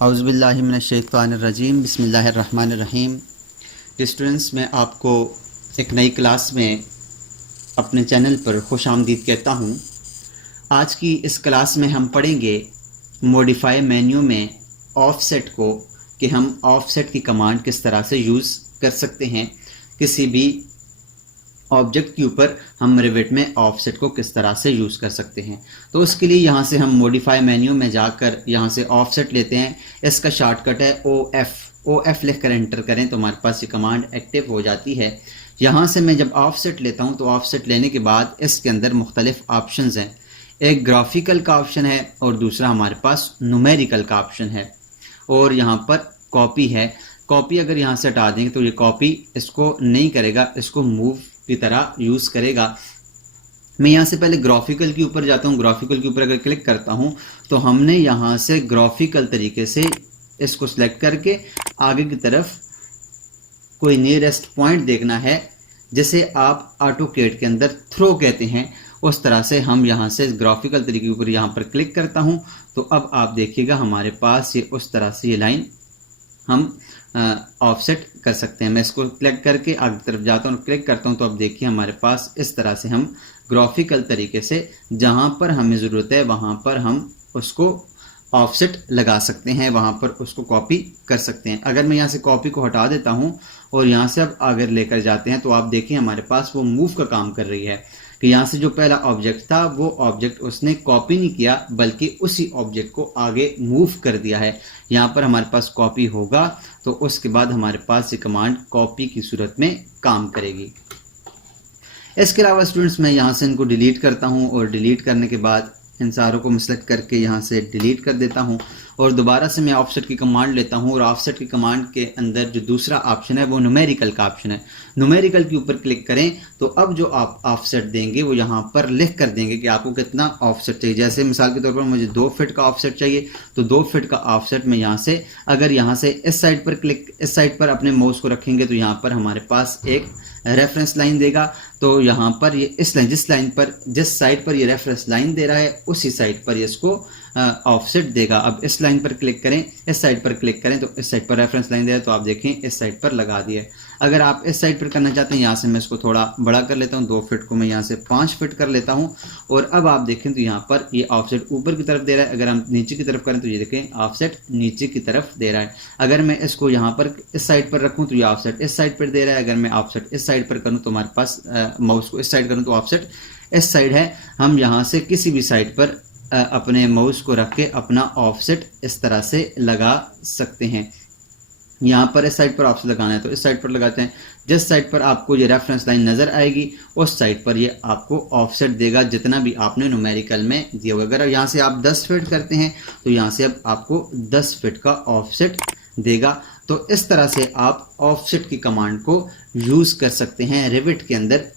औज़ुबिल्लाहि मिनश्शैतानिर्रजीम बिस्मिल्लाहिर्रहमानिर्रहीम। स्टूडेंट्स, मैं आपको एक नई क्लास में अपने चैनल पर खुशामदीद कहता हूँ। आज की इस क्लास में हम पढ़ेंगे मॉडिफाई मेन्यू में ऑफसेट को, कि हम ऑफसेट की कमांड किस तरह से यूज़ कर सकते हैं। किसी भी ऑब्जेक्ट के ऊपर हम रिविट में ऑफसेट को किस तरह से यूज़ कर सकते हैं। तो उसके लिए यहाँ से हम मॉडिफाई मेन्यू में जाकर यहाँ से ऑफसेट लेते हैं। इसका शॉर्टकट है OF लिखकर एंटर करें तो हमारे पास ये कमांड एक्टिव हो जाती है। यहाँ से मैं जब ऑफसेट लेता हूँ तो ऑफसेट लेने के बाद इसके अंदर मुख्तलिफ ऑप्शंस हैं। एक ग्राफिकल का ऑप्शन है और दूसरा हमारे पास न्यूमेरिकल का ऑप्शन है, और यहाँ पर कॉपी है। कॉपी अगर यहाँ से हटा देंगे तो ये कॉपी इसको नहीं करेगा, इसको मूव की तरह यूज़ करेगा। मैं यहाँ से पहले ग्राफिकल के ऊपर जाता हूँ। ग्राफिकल के ऊपर अगर क्लिक करता हूँ तो हमने यहाँ से ग्राफिकल तरीके से इसको सिलेक्ट करके आगे की तरफ कोई नियरेस्ट पॉइंट देखना है, जिसे आप ऑटोकैड के अंदर थ्रो कहते हैं। उस तरह से हम यहाँ से ग्राफिकल तरीके के ऊपर यहाँ पर क्लिक करता हूँ तो अब आप देखिएगा हमारे पास ये उस तरह से ये लाइन हम ऑफसेट कर सकते हैं। मैं इसको क्लिक करके आगे तरफ जाता हूँ और क्लिक करता हूँ तो अब देखिए हमारे पास इस तरह से हम ग्राफिकल तरीके से जहाँ पर हमें ज़रूरत है वहाँ पर हम उसको ऑफसेट लगा सकते हैं, वहाँ पर उसको कॉपी कर सकते हैं। अगर मैं यहाँ से कॉपी को हटा देता हूँ और यहाँ से अब आगे लेकर जाते हैं तो आप देखिए हमारे पास वो मूव का काम कर रही है कि यहाँ से जो पहला ऑब्जेक्ट था वो ऑब्जेक्ट उसने कॉपी नहीं किया बल्कि उसी ऑब्जेक्ट को आगे मूव कर दिया है। यहाँ पर हमारे पास कॉपी होगा तो उसके बाद हमारे पास ये कमांड कॉपी की सूरत में काम करेगी। इसके अलावा स्टूडेंट्स, मैं यहाँ से इनको डिलीट करता हूँ और डिलीट करने के बाद इन सारों को मैं सेलेक्ट करके यहाँ से डिलीट कर देता हूँ और दोबारा से मैं ऑफसेट की कमांड लेता हूँ। और ऑफसेट की कमांड के अंदर जो दूसरा ऑप्शन है वो न्यूमेरिकल का ऑप्शन है। न्यूमेरिकल के ऊपर क्लिक करें तो अब जो आप ऑफसेट देंगे वो यहाँ पर लिख कर देंगे कि आपको कितना ऑफसेट चाहिए। जैसे मिसाल के तौर पर मुझे 2 फीट का ऑफसेट चाहिए तो 2 फीट का ऑफसेट में यहाँ से अगर यहाँ से इस साइड पर अपने माउस को रखेंगे तो यहाँ पर हमारे पास एक रेफरेंस लाइन देगा। तो यहाँ पर ये जिस साइड पर ये रेफरेंस लाइन दे रहा है उसी साइड पर ये इसको ऑफसेट देगा। अब इस लाइन पर क्लिक करें, इस साइड पर क्लिक करें तो इस साइड पर रेफरेंस लाइन दे रहा है तो आप देखें इस साइड पर लगा दिया। अगर आप इस साइड पर करना चाहते हैं, यहाँ से मैं इसको थोड़ा बड़ा कर लेता हूँ, 2 फीट को मैं यहाँ से 5 फीट कर लेता हूँ। और अब आप देखें तो यहाँ पर ये ऑफसेट ऊपर की तरफ दे रहा है। अगर हम नीचे की तरफ करें तो ये देखें ऑफसेट नीचे की तरफ दे रहा है। अगर मैं इसको यहाँ पर इस साइड पर रखूँ तो ये ऑफसेट इस साइड पर दे रहा है। अगर मैं ऑफसेट इस साइड पर करूँ तो हमारे पास माउस को इस साइड करूँ तो ऑफसेट इस साइड है। हम यहाँ से किसी भी साइड पर अपने माउस को रख के अपना ऑफसेट इस तरह से लगा सकते हैं। यहाँ पर इस साइड पर ऑफसेट लगाना है तो इस साइड पर लगाते हैं। जिस साइड पर आपको ये रेफरेंस लाइन नज़र आएगी उस साइड पर ये आपको ऑफसेट देगा जितना भी आपने न्यूमेरिकल में दिया होगा। अगर यहाँ से आप 10 फीट करते हैं तो यहाँ से अब आपको 10 फीट का ऑफसेट देगा। तो इस तरह से आप ऑफसेट की कमांड को यूज़ कर सकते हैं रिविट के अंदर।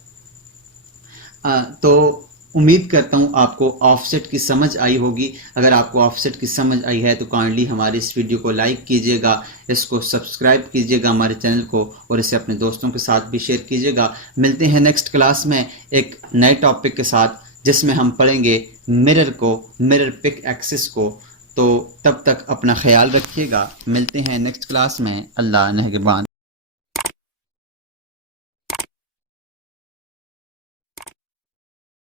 तो उम्मीद करता हूँ आपको ऑफसेट की समझ आई होगी। अगर आपको ऑफसेट की समझ आई है तो काइंडली हमारे इस वीडियो को लाइक कीजिएगा, इसको सब्सक्राइब कीजिएगा हमारे चैनल को, और इसे अपने दोस्तों के साथ भी शेयर कीजिएगा। मिलते हैं नेक्स्ट क्लास में एक नए टॉपिक के साथ जिसमें हम पढ़ेंगे मिरर पिक एक्सिस को। तो तब तक अपना ख्याल रखिएगा। मिलते हैं नेक्स्ट क्लास में। अल्लाह निगहबान।